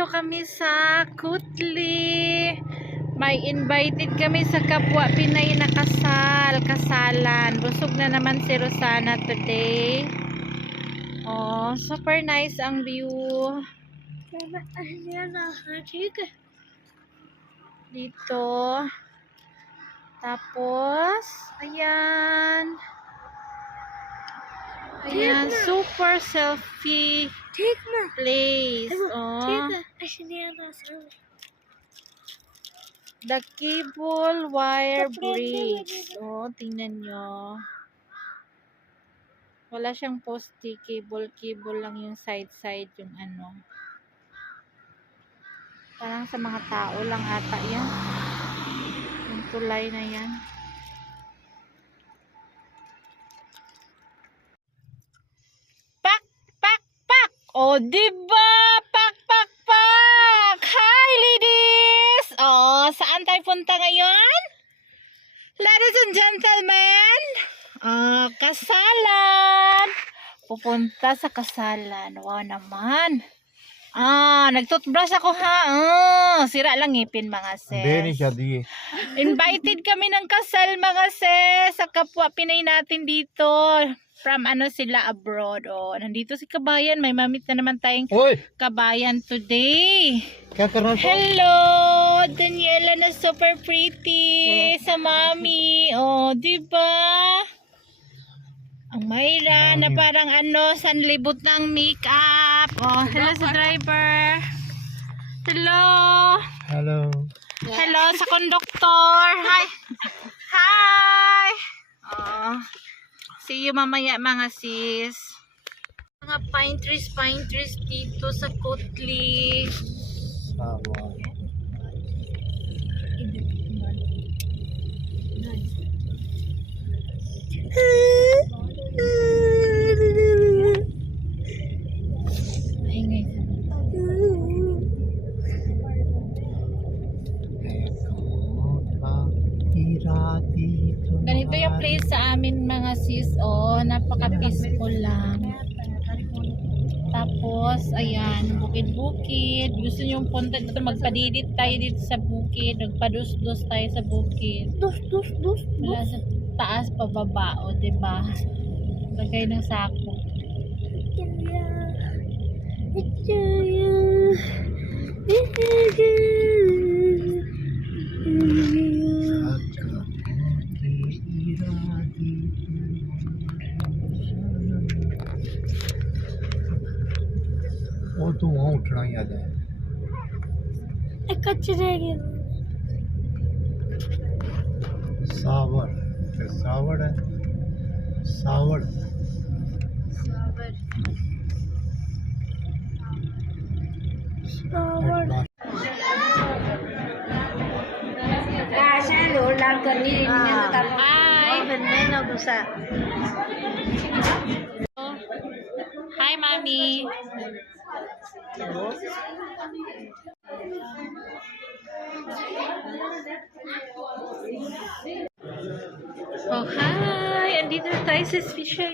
Nandito kami sa Kutli. May invited kami sa kapwa Pinay na kasalan. Busog na naman si Rosana today. Oh, super nice ang view. Dito. Tapos, ayan. Ayan, super selfie place. Oh. The cable wire bridge. Oh, tingnan nyo. Wala siyang poste, cable lang yung side yung ano. Parang sa mga tao lang ata yan. Yung tulay na yan. Pak! Pak! Pak! O, diba? Pak! Pak! Pak! Hi, ladies! O, saan tayo punta ngayon? Ladies and gentlemen, kasalan. Pupunta sa kasalan. Wow naman. Nagtoothbrush ako ha. Sira lang ngipin mga sis. Invited kami ng kasal mga sis sa kapwa Pinay natin dito. From sila abroad. Oh, nandito si Kabayan. May mamit na naman tayong Kabayan today. Hello, Daniela na super pretty sa mami. Oh, diba? Ang Mayra na parang sanlibot ng makeup. Oh, hello sa driver. Hello. Hello. Hello sa conductor. Hi. Hi. Oh. See you mamaya mga sis. Mga pine trees dito sa Kutli. Ganito yung place sa amin mga sis. Oh, napaka-peaceful lang. Tapos, ayan, bukid-bukid. Gusto nyo punta dito, magpadidit tayo dito sa bukid. Magpadus-dus tayo sa bukid. Wala sa taas pababa, o diba? Lagay ng sako. ਉਹ ਧੂਆਂ ਉੱਠਣਾ ਹੀ ਆਦਾ कचरे के ਸਾਵੜ ਤੇ ਸਾਵੜ ਹੈ ਸਾਵੜ Hi, Mami. Oh, hi! Andito na tayo sa special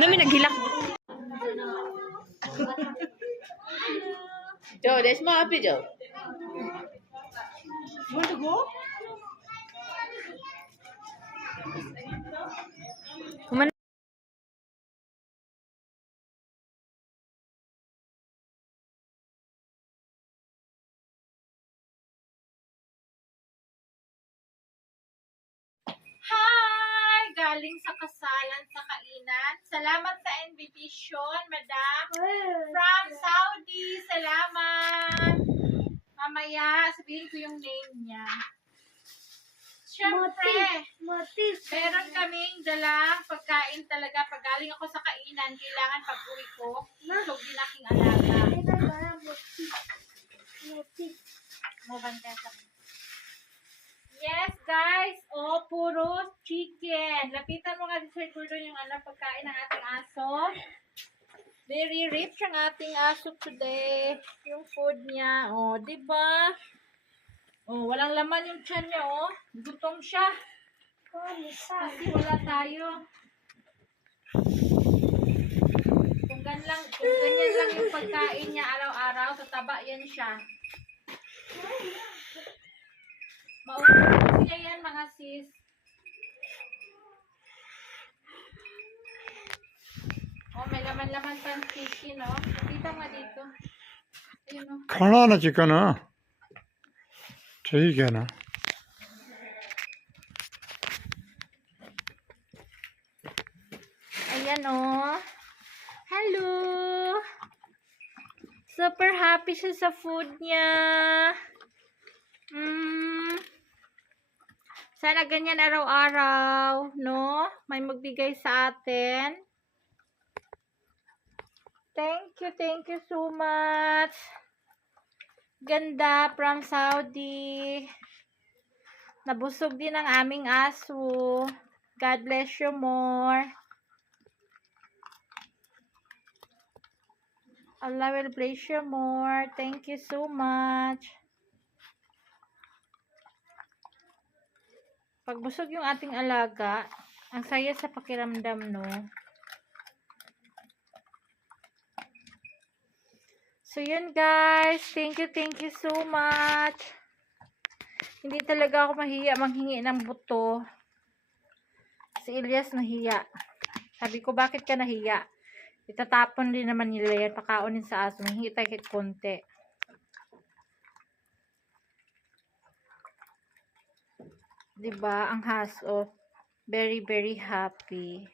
Nami naghilak. Joe, that's my happy Joe. You want to go? Hi! Galing sa kasalan sa kainan. Salamat sa invitation, madam. From Saudi. Salamat. Mamaya, sabihin ko yung name niya. Siyempre, meron kaming dalang pagkain talaga. Pag galing ako sa kainan, kailangan pag-uwi ko, isog din aking alaga. Mabanda sa yes, guys. Oh, puro chicken. Lapitan mo nga si Sir Gordon yung pagkain ng ating aso. Very rich ang ating aso today. Yung food niya. Oh, diba? Oh, walang laman yung tiyan niya, oh. Gutom siya. Kasi wala tayo. Kung ganyan lang yung pagkain niya araw-araw, tataba yan siya. Maubos niya yan, mga sis. Oh, may laman-laman pang chicken, no? Dito nga dito. Ayun, no? खाना ना चिकन हाँ ठीक है ना Ayan, oh. Hello! Super happy siya sa food niya. Sana ganyan araw-araw, no? May magbigay sa atin. Thank you so much. Ganda from Saudi. Nabusog din ang aming aso. God bless you more. Allah will bless you more. Thank you so much. Pagbusog yung ating alaga, ang saya sa pakiramdam, no? So, yun guys. Thank you so much. Hindi talaga ako mahiya manghingi ng buto. Si Elias nahiya. Sabi ko, bakit ka nahiya? Itatapon din naman nila yan. Pakaunin sa aso. Mahingi tayo kahit konti. Diba? Ang haso. Very happy.